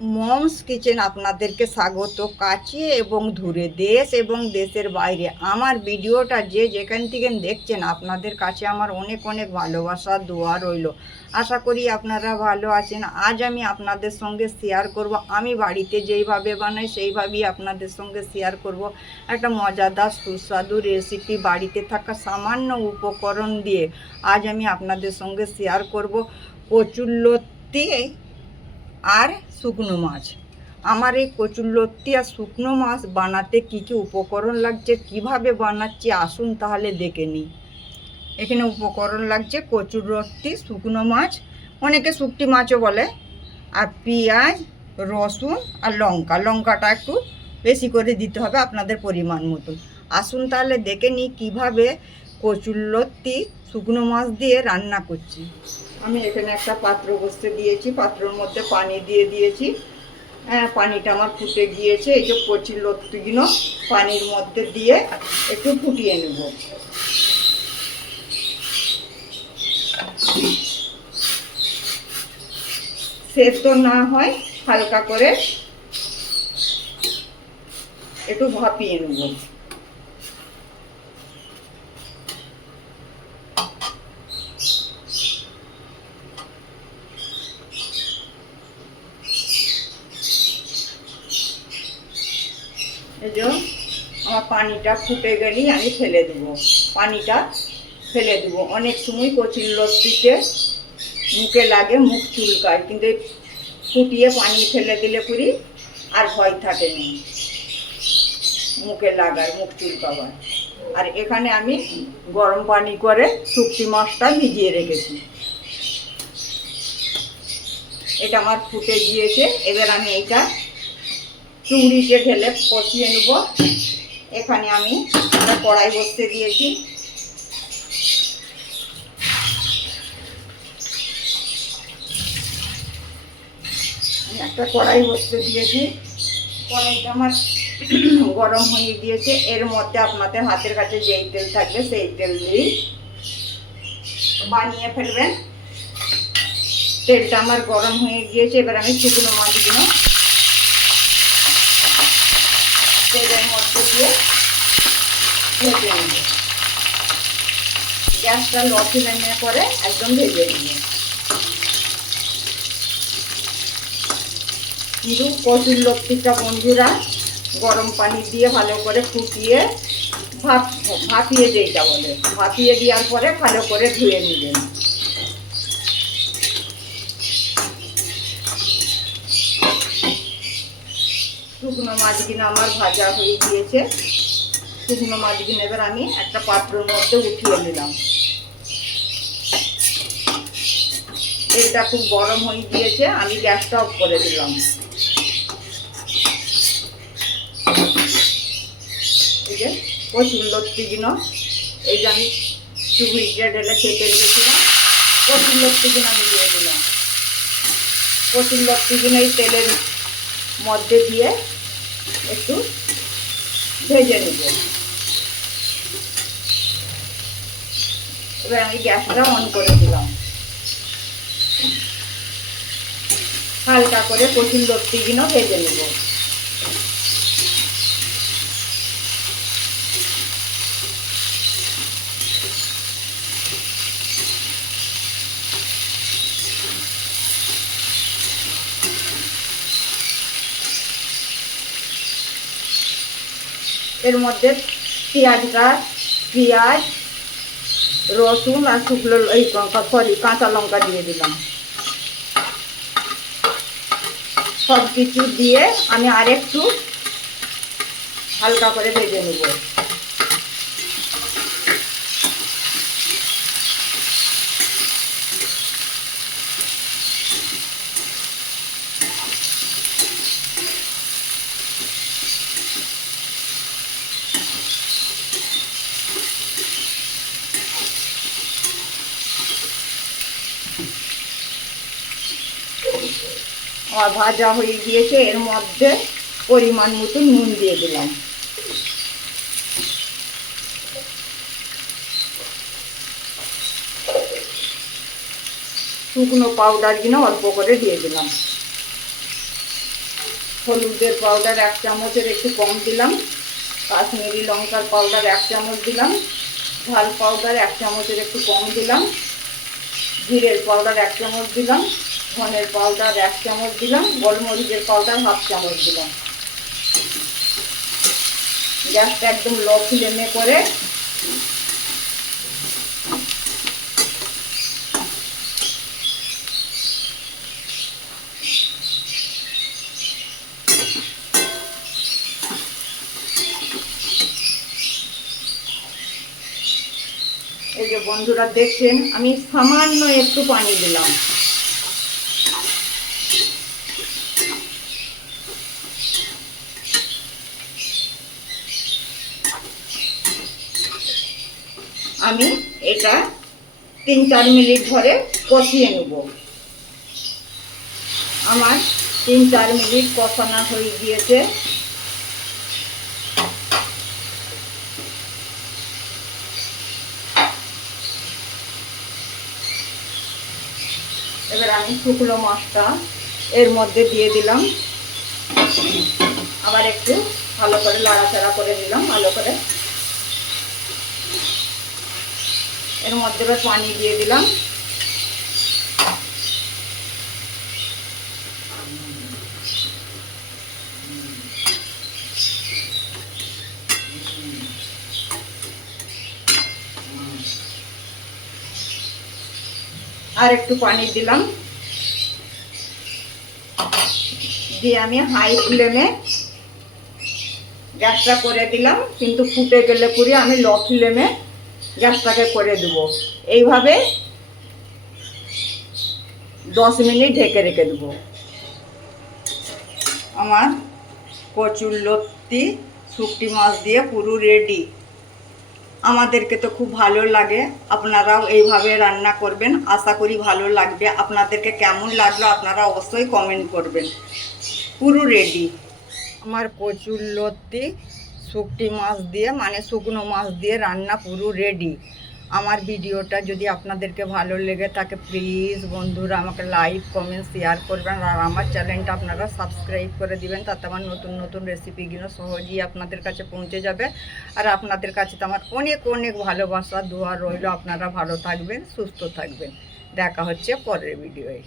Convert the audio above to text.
Moms kitchen আপনাদেরকে স্বাগত। কাছে এবং দূরে দেশ এবং দেশের বাইরে। আমার ভিডিওটা যে যেখান থেকে দেখছেন, আপনাদের কাছে আমার অনেক অনেক ভালোবাসা, দোয়া রইল। আশা করি আপনারা ভালো আছেন। আজ আমি আপনাদের সঙ্গে শেয়ার করব। আমি বাড়িতে যেইভাবে বানাই, সেইভাবেই আপনাদের সঙ্গে শেয়ার করব। একটা মজাদার, সুস্বাদু রেসিপি বাড়িতে থাকা সামান্য উপকরণ দিয়ে আজ আমি আপনাদের সঙ্গে শেয়ার করব। কচুল্লতি আর শুকনো মাছ। আমার এই কচুরলতি আর শুকনো মাছ বানাতে কী কী উপকরণ লাগছে, কীভাবে বানাচ্ছি, আসুন তাহলে দেখে নিই। এখানে উপকরণ লাগছে কচুরলতি শুকনো মাছ, অনেকে শুকটি মাছও বলে, আর পেঁয়াজ, রসুন আর লঙ্কা। লঙ্কাটা একটু বেশি করে দিতে হবে আপনাদের পরিমাণ মতন। আসুন তাহলে দেখে নিই কীভাবে কচুরলতি শুকনো মাছ দিয়ে রান্না করছি। আমি এখানে একটা পাত্র বসতে দিয়েছি, পাত্রর মধ্যে পানি দিয়ে দিয়েছি। হ্যাঁ পানিটা আমার ফুটে গিয়েছে, এই যে কচির লত্তিগুলো পানির মধ্যে দিয়ে একটু ফুটিয়ে নেব। সেদ্ধ না হয়, হালকা করে একটু ভাপিয়ে নেব এই যে আমার পানিটা ফুটে গেলেই আমি ফেলে দেব। পানিটা ফেলে দেব। অনেক সময় কচির লত্তিতে মুখে লাগে, মুখ চুলকায়, কিন্তু ফুটিয়ে পানি ফেলে দিলে পুরি আর ভয় থাকে না। মুখে লাগার মুখ চুলকাবার। আর এখানে আমি গরম পানি করে শুক্তি মাছটা ভিজিয়ে রেখেছি। এটা আমার ফুটে গিয়েছে। এবার আমি এইটা চুংড়িতে ঢেলে কষিয়ে নেব। এখানে আমি কড়াই বসতে দিয়েছি। একটা কড়াই বসতে দিয়েছি। কড়াইটা আমার গরম হয়ে গিয়েছে। এর মধ্যে আপনাদের হাতের কাছে যেই তেল থাকবে সেই তেল দিয়েই বানিয়ে ফেলবেন। তেলটা আমার গরম হয়ে গিয়েছে। এবার আমি শুকনো মাছগুলো তেলের মধ্যে দিয়ে ভেজে নেব গ্যাসটা লো ফ্লেমে করে একদম ভেজে নিয়ে। কিন্তু কচুর লত্তিটা বন্ধুরা, গরম পানি দিয়ে ভালো করে ফুটিয়ে ভাপ, ভাপিয়ে যেইটা বলে। ভাপিয়ে দেওয়ার পরে ভালো করে ধুয়ে নেবেন। শুকনো মাছগুলো আমার ভাজা হয়ে গিয়েছে। শুকনো মাছগুলো এবার আমি একটা পাত্রের মধ্যে উঠিয়ে নিলাম। তেলটা খুব গরম হয়ে গিয়েছে, আমি গ্যাসটা অফ করে দিলাম। এই যে কচুর লত্তিগুলো এই যে আমি চুবিটা ঢেলে কেটে রেখেছিলাম কচুর লত্তিগুলো আমি দিয়ে দিলাম। কচুর লত্তিগুলো এই তেলের মধ্যে দিয়ে একটু ভেজে নেব। এবার আমি গ্যাসটা অন করে দিলাম। হালকা করে কঠিন লত্তিগুলো ভেজে নেব। এর মধ্যে পেঁয়াজটা, পেঁয়াজ রসুন আর শুকনো এই সরি কাঁচা লঙ্কা দিয়ে দিলাম। সব কিছু দিয়ে আমি আরেকটু হালকা করে ভেজে নেব। ভাজা হয়ে গিয়েছে, এর মধ্যে পরিমাণ মতো নুন দিয়ে দিলাম। শুকনো পাউডার কিনা অল্প করে দিয়ে দিলাম। হলুদের পাউডার এক চামচের একটু কম দিলাম। কাশ্মীরি লঙ্কার পাউডার এক চামচ দিলাম। ঝাল পাউডার এক চামচের একটু কম দিলাম। জিরের পাউডার এক চামচ দিলাম। ধনের পাউডার এক চামচ দিলাম, গোলমরিচের পাউডার হাফ চামচ দিলাম। গ্যাসটা একদম লো ফ্লেমে করে এই যে বন্ধুরা দেখছেন, আমি সামান্য একটু পানি দিলাম। আমি এটা তিন চার মিনিট ধরে কষিয়ে নেব। আমার তিন চার মিনিট কষানো হয়ে গিয়েছে। এবার আমি শুকনো মাছটা এর মধ্যে দিয়ে দিলাম। আবার একটু ভালো করে লাড়াচাড়া করে দিলাম ভালো করে। এর মধ্যে এবার পানি দিয়ে দিলাম। আর একটু পানি দিলাম। দিয়ে আমি হাই ফ্লেমে গ্যাসটা করে দিলাম, কিন্তু ফুটে গেলে পুরি আমি লো ফ্লেমে গ্যাসটাকে করে দেবো। এইভাবে দশ মিনিট ঢেকে রেখে দেবো। আমার কচুর লত্তি শুকটি মাছ দিয়ে পুরো রেডি আমাদেরকে তো খুব ভালো লাগে, আপনারাও এইভাবে রান্না করবেন। আশা করি ভালো লাগবে। আপনাদেরকে কেমন লাগল আপনারা অবশ্যই কমেন্ট করবেন। পুরো রেডি আমার কচুর লত্তি শুকটি মাছ দিয়ে মানে শুকনো মাছ দিয়ে রান্না পুরো রেডি আমার ভিডিওটা যদি আপনাদেরকে ভালো লেগে থাকে প্লিজ বন্ধুরা আমাকে লাইক কমেন্ট শেয়ার করবেন। আর আমার চ্যানেলটা আপনারা সাবস্ক্রাইব করে দিবেন, তাতে আমার নতুন নতুন রেসিপিগুলো সহজেই আপনাদের কাছে পৌঁছে যাবে। আর আপনাদের কাছে তো আমার অনেক অনেক ভালোবাসা, দোয়া রইল। আপনারা ভালো থাকবেন, সুস্থ থাকবেন। দেখা হচ্ছে পরের ভিডিওয়ে